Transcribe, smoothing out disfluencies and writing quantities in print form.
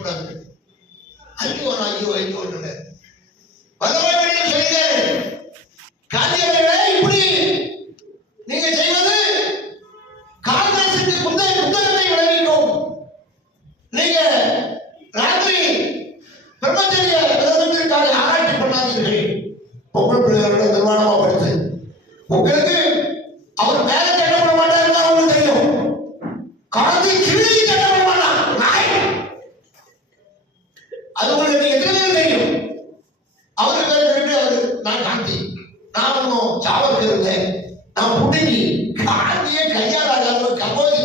கூடாது. ஐயோ ஐயோ ஐயோ வல்லமையில் செய்த காரியங்களை இப்படி நீங்க செய்வது காங்கிரசுக்கு புத்தகத்தை விளைவிக்கும். நீங்க ராத்திரி பிரம்மச்சரிய விரதத்திற்காக ஆராய்ச்சி பண்ணாதீர்கள். பொங்கல் பிள்ளைகளோட நிர்வாணமா படித்து உங்களுக்கு அவர் மேல சட்டம் பண்ண மாட்டாருன்னு அவங்களுக்கு தெரியும். காந்தி கிளி சட்டம் பண்ண மாட்டான் நாய். அது உங்களுக்கு எதிரே தெரியும். அவருக்கு அவரு நான் காந்தி, நான் ஒன்னும் சாவருக்கு இருந்தேன், நான் புடுங்கி காந்தியை கையாளாத கபோதி